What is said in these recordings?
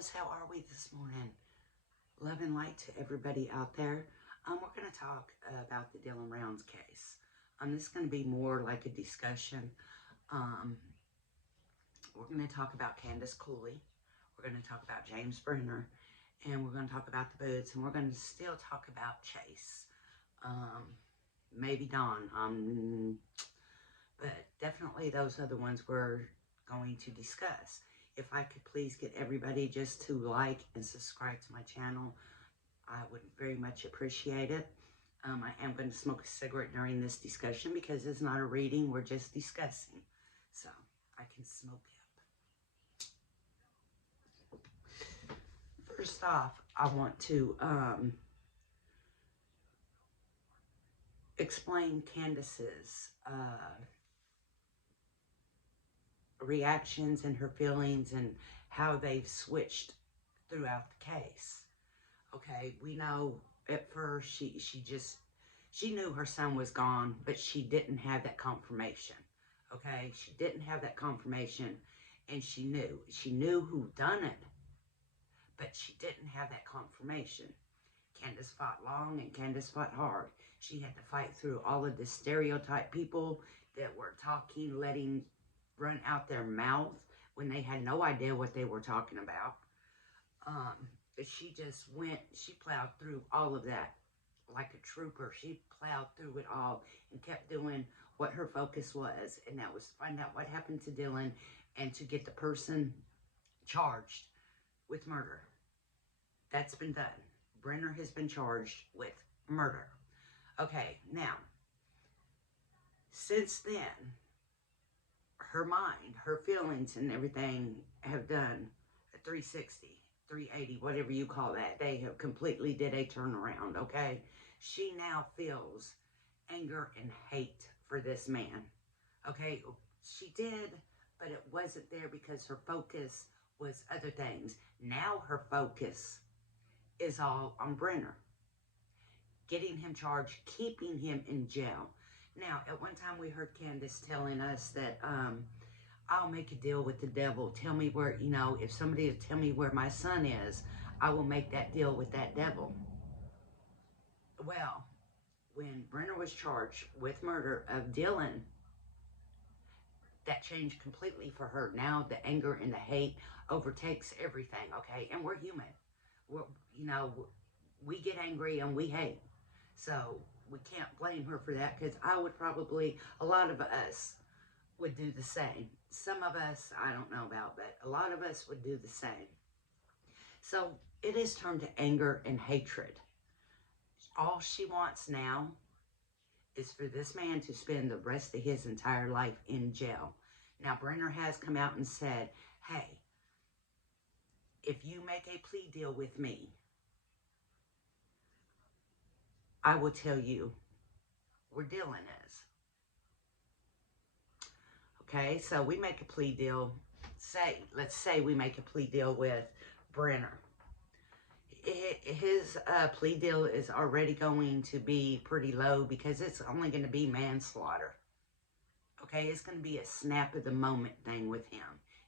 loves, how are we this morning? Love and light to everybody out there. We're going to talk about the Dylan Rounds case. This is going to be more like a discussion. We're going to talk about Candice Cooley. We're going to talk about James Brenner. And we're going to talk about the Boots. And we're going to still talk about Chase. Maybe Don. But definitely those other ones we're going to discuss. If I could please get everybody just to like and subscribe to my channel, I would very much appreciate it. I am going to smoke a cigarette during this discussion because it's not a reading, we're just discussing. So I can smoke it. First off, I want to explain Candice's reactions and her feelings and how they've switched throughout the case. Okay, we know at first she knew her son was gone, but she didn't have that confirmation. Okay, she didn't have that confirmation, and she knew who done it, but she didn't have that confirmation. Candice fought long and Candice fought hard. She had to fight through all of the stereotype people that were talking, letting run out their mouth when they had no idea what they were talking about. She just she plowed through all of that like a trooper. She plowed through it all and kept doing what her focus was, and that was to find out what happened to Dylan and to get the person charged with murder. That's been done. Brenner has been charged with murder. Okay, now, since then, her mind, her feelings and everything have done a 360, 380, whatever you call that. They have completely did a turnaround, okay? She now feels anger and hate for this man, okay? She did, but it wasn't there because her focus was other things. Now her focus is all on Brenner. Getting him charged, keeping him in jail. Now, at one time we heard Candice telling us that, I'll make a deal with the devil. Tell me where, if somebody will tell me where my son is, I will make that deal with that devil. Well, when Brenner was charged with murder of Dylan, that changed completely for her. Now the anger and the hate overtakes everything, okay? And we're human. We get angry and we hate. So we can't blame her for that, because I would probably, a lot of us would do the same. Some of us, I don't know about, but a lot of us would do the same. So it is turned to anger and hatred. All she wants now is for this man to spend the rest of his entire life in jail. Now, Brenner has come out and said, hey, if you make a plea deal with me, I will tell you where Dylan is. Okay, so we make a plea deal. Let's say we make a plea deal with Brenner. His plea deal is already going to be pretty low because it's only going to be manslaughter. Okay, it's going to be a snap of the moment thing with him.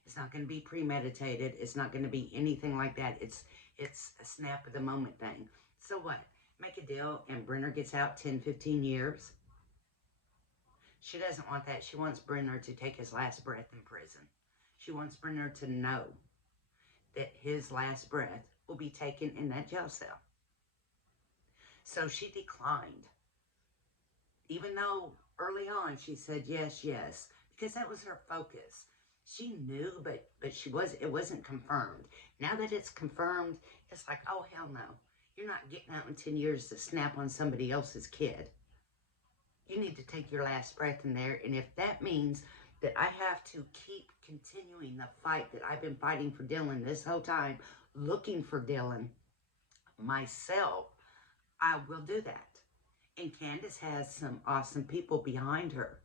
It's not going to be premeditated. It's not going to be anything like that. It's a snap of the moment thing. So what? Make a deal and Brenner gets out 10, 15 years. She doesn't want that. She wants Brenner to take his last breath in prison. She wants Brenner to know that his last breath will be taken in that jail cell. So she declined. Even though early on she said yes, yes, because that was her focus. She knew, but it wasn't confirmed. Now that it's confirmed, it's like, oh, hell no. You're not getting out in 10 years to snap on somebody else's kid. You need to take your last breath in there. And if that means that I have to keep continuing the fight that I've been fighting for Dylan this whole time, looking for Dylan myself, I will do that. And Candice has some awesome people behind her.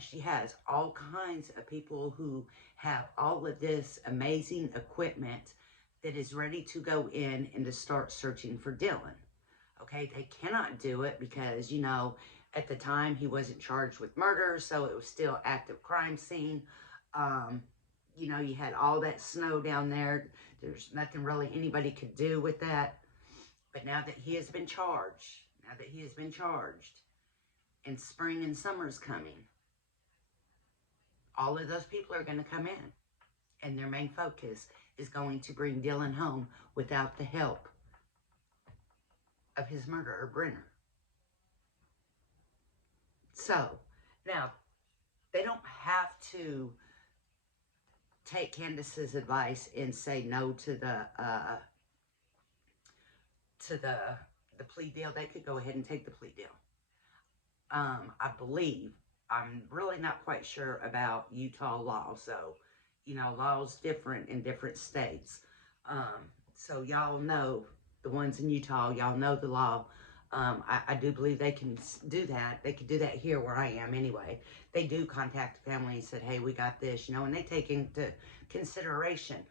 She has all kinds of people who have all of this amazing equipment that is ready to go in and to start searching for Dylan. Okay, they cannot do it because, at the time he wasn't charged with murder, so it was still active crime scene. You know, you had all that snow down there. There's nothing really anybody could do with that. But now that he has been charged, and spring and summer's coming, all of those people are going to come in. And their main focus is going to bring Dylan home without the help of his murderer, Brenner. So, now, they don't have to take Candice's advice and say no to the plea deal. They could go ahead and take the plea deal. I believe, I'm really not quite sure about Utah law, so, you know, law's different in different states. So y'all know, the ones in Utah, y'all know the law. I do believe they can do that. They could do that here where I am anyway. They do contact the family and said, hey, we got this, you know, and they take into consideration.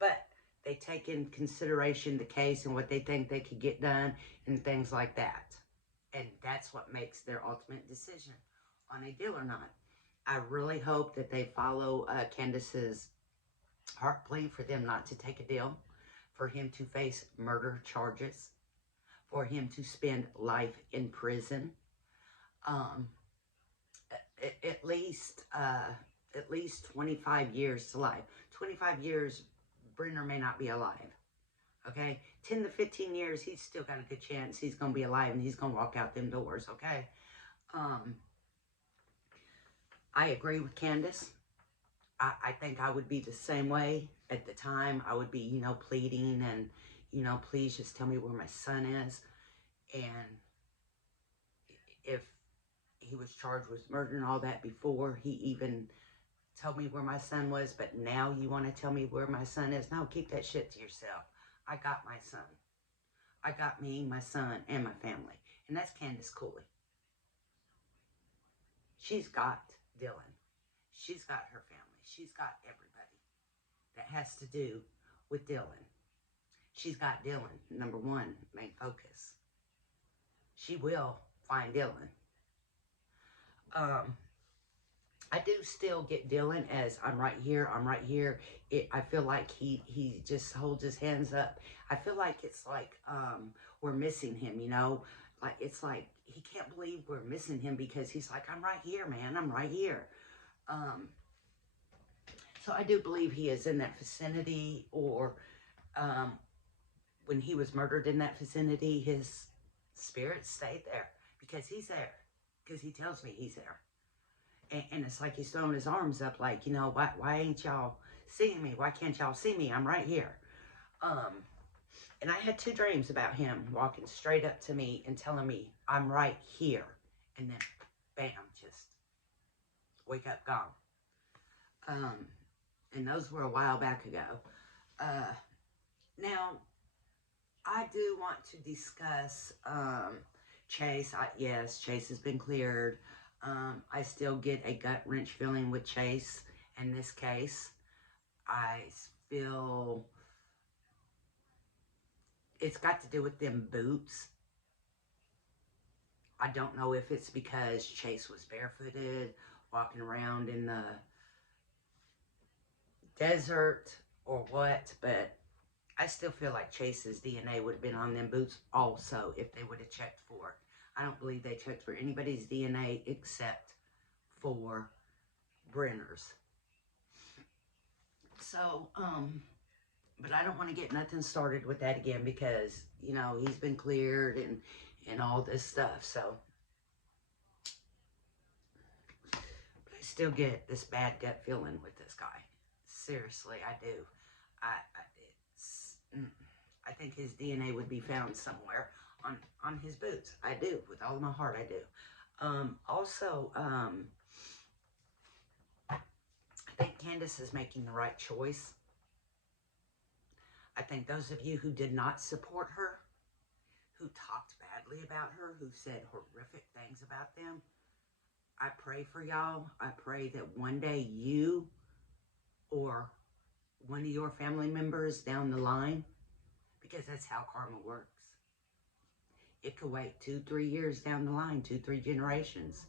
But they take in consideration the case and what they think they could get done and things like that. And that's what makes their ultimate decision on a deal or not. I really hope that they follow Candice's heart plea for them not to take a deal, for him to face murder charges, for him to spend life in prison, at least 25 years to life. 25 years, Brenner may not be alive. Okay, 10 to 15 years, he's still got a good chance he's going to be alive and he's going to walk out them doors, okay? I agree with Candice. I think I would be the same way at the time. I would be, you know, pleading and, you know, please just tell me where my son is. And if he was charged with murder and all that before he even told me where my son was, but now you want to tell me where my son is? No, keep that shit to yourself. I got my son. I got me, my son, and my family. And that's Candice Cooley. She's got Dylan. She's got her family. She's got everybody that has to do with Dylan. She's got Dylan, number one, main focus. She will find Dylan. I do still get Dylan as I'm right here, I'm right here. I feel like he just holds his hands up. I feel like it's like we're missing him, you know? Like it's like he can't believe we're missing him because he's like, I'm right here, man, I'm right here. So I do believe he is in that vicinity, or when he was murdered in that vicinity, his spirit stayed there because he's there, because he tells me he's there. And it's like he's throwing his arms up like, you know, why ain't y'all seeing me? Why can't y'all see me? I'm right here. And I had 2 dreams about him walking straight up to me and telling me, I'm right here. And then, bam, just wake up, gone. And those were a while back ago. Now, I do want to discuss Chase. Yes, Chase has been cleared. I still get a gut-wrench feeling with Chase in this case. I feel it's got to do with them boots. I don't know if it's because Chase was barefooted, walking around in the desert or what, but I still feel like Chase's DNA would have been on them boots also if they would have checked for it. I don't believe they checked for anybody's DNA except for Brenner's. So, but I don't want to get nothing started with that again because, you know, he's been cleared and all this stuff, so. But I still get this bad gut feeling with this guy. Seriously, I do. I think his DNA would be found somewhere on his boots. I do. With all of my heart, I do. Also, I think Candice is making the right choice. I think those of you who did not support her, who talked badly about her, who said horrific things about them, I pray for y'all. I pray that one day you or one of your family members down the line, because that's how karma works. It could wait 2-3 years down the line, 2-3 generations.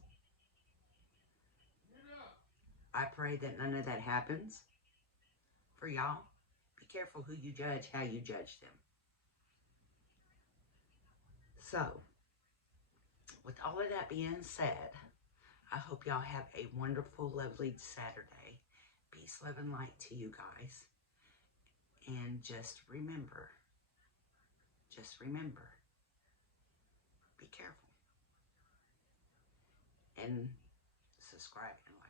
I pray that none of that happens. for y'all. Be careful who you judge, how you judge them. So, with all of that being said, I hope y'all have a wonderful, lovely Saturday. Peace, love, and light to you guys. And just remember, be careful. And subscribe and like.